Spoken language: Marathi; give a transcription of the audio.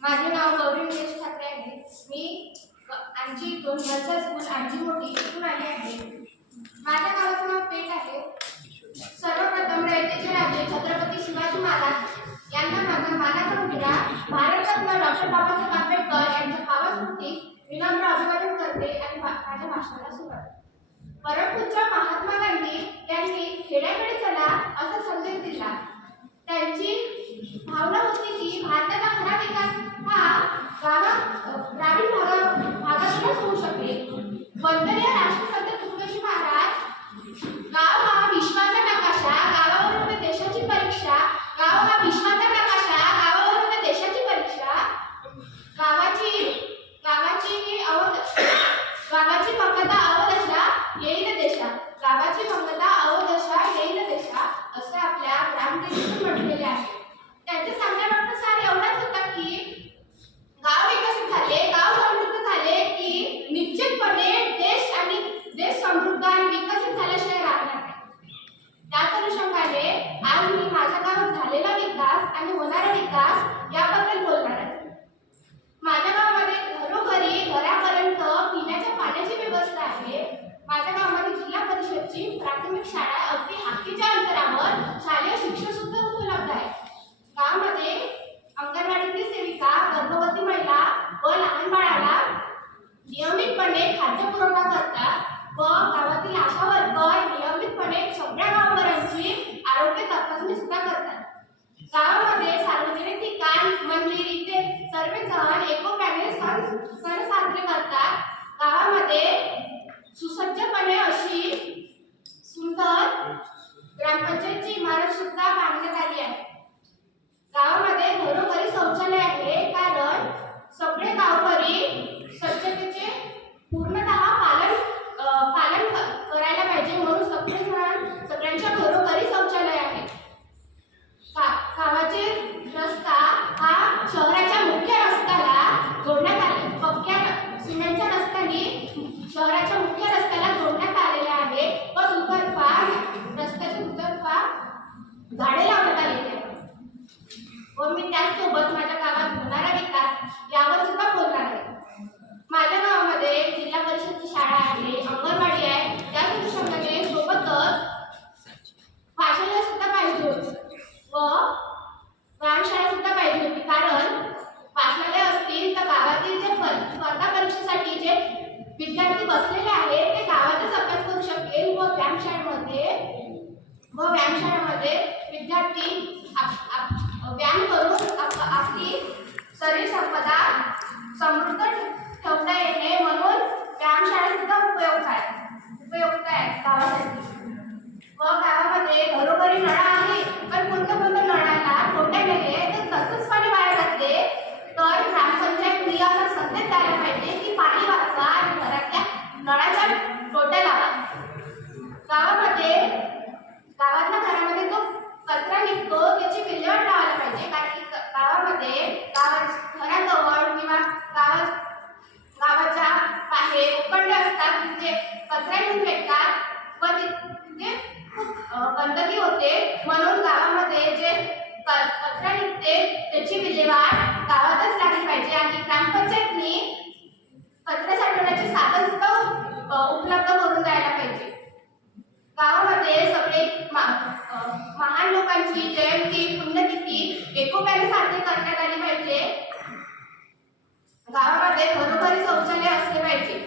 माझे नाव गौरी निलेश ठाकरे आहे. मी आमची इथून वलसा स्कूल आमची मोठी इथून आली आहे. माझ्या गावाचं नाव पेठ आहे. सर्वप्रथम रयतेचे राजे छत्रपती शिवाजी महाराज यांना माझा मानाचा मुलगा भारतरत्न डॉक्टर बाबासाहेब आंबेडकर यांच्या पावसमुखी विनम्र अभिवादन करते आणि माझ्या भाषणाला सुरुवात. परमपूज्य महात्मा गांधी यांनी खेड्याकडे चला असा संदेश दिला. त्यांची भावना होती की भारताचा खरा विकास हा ग्रामीण भागातूनच होऊ शकेल. वंदनीय राष्ट्रसंत तुकडोजी महाराज, गाव हा विश्वाचा नकाशा, गावावर होते देशाची परीक्षा. गाव हा विश्वाचा नकाशा, गावावर होते देशाची परीक्षा. गावाची मंगता अवदशा येईल देशा, गावाची मंगता अवदशा येईल देशा असे आपल्या ग्रामदेवीतून म्हटलेले आहे. त्यांच्या सांगण्यामागचा एवढाच होता की गाव विकसित झाले, गाव समृद्ध झाले की निश्चितपणे देश समृद्ध आणि विकसित झाल्याशिवाय राहणार नाही. त्याच अनुषंगाने आज मी माझ्या गावात झालेला विकास आणि होणारा विकास याबद्दल बोलणार आहे. माझ्या गावामध्ये घरोघरी घरापर्यंत पिण्याच्या पाण्याची व्यवस्था आहे. माझ्या गावामध्ये जिल्हा परिषदची प्राथमिक शाळा अगदी हाकेच्या अंतरावर, शालेय शिक्षण सुद्धा उपलब्ध आहे. गावामध्ये अंगणवाडीतील सेविका गर्भवती महिला व लहान बाळाला नियमितपणे खाद्य पुरवठा करतात व गावातील आशा वर्कर नियमितपणे सगळ्या गावकऱ्यांची आरोग्य तपासणी सुद्धा करतात. गावामध्ये सार्वजनिक ठिकाण, मंदिर इथे सर्वजण एकोप्याने सण साजरे करतात. गावामध्ये सुसज्जपणे अशी सुंदर ग्रामपंचायतची इमारत सुद्धा बांधण्यात आली आहे. गावामध्ये घरोघरी शौचालय आहे, कारण सगळे गावकरी स्वच्छतेचे पूर्णतः पालन करायला पाहिजे, म्हणून सगळ्यांच्या घरोघरी शौचालय आहे. गावाचे रस्ता हा शहराच्या मुख्य रस्त्याला जोडण्यात आले. पक्क्या सिमेंटच्या रस्त्याने शहराच्या मुख्य रस्त्याला जोडण्यात आलेला आहे व रस्त्याच्या दुतर्फा झाडे लावण्यात आलेली आहेत. व मी त्याचसोबत माझ्या गावात होणारा विकास यावर सुद्धा बोलणार आहे. माझ्या गावामध्ये जिल्हा परिषदची शाळा आहे, अंगणवाडी आहे, त्याच अनुषंगाने सोबतच वाचनालय सुद्धा पाहिजे होते व व्यायामशाळा सुद्धा पाहिजे होती. कारण वाचनालय असतील तर गावातील जे स्पर्धा परीक्षेसाठी जे विद्यार्थी बसलेले आहेत ते गावातच अभ्यास करू शकेल व व्यायामशाळेमध्ये विद्यार्थी व्यायाम करून आपली शरीर संपदा समृद्ध ठेवता येणे, म्हणून व्यायामशाळा सुद्धा उपयुक्त आहे गावासाठी. व गावामध्ये घरोघरी नळा आहे, पण कोणत्या नळाला तोट्या नाही तर तसंच पाणी वाया जाते. तर ग्रामपंचायतनी असा संदेश द्यायला पाहिजे की पाणी वाचवा आणि घरातल्या नळाच्या तोट्या लावा. गावातल्या घरामध्ये जो कचरा निघतो त्याची विल्हेवाट लावायला पाहिजे, कारण की गावामध्ये घराजवळ किंवा गावाच्या बाहेर उकंडे असतात, तिथे कचरा घेऊन फेकतात व तिथे खूप गंदगी होते. म्हणून गावामध्ये जे कचरा निघते त्याची विल्हेवाट गावातच लागली पाहिजे आणि ग्रामपंचायतनी कचरा साठवण्याचे साधन सुद्धा उपलब्ध करून द्यायला पाहिजे. गावामध्ये सगळे महान लोकांची जयंती, पुण्यतिथी एकोप्याने साजरी करण्यात आली पाहिजे. गावामध्ये घरोघरी शौचालय असले पाहिजे.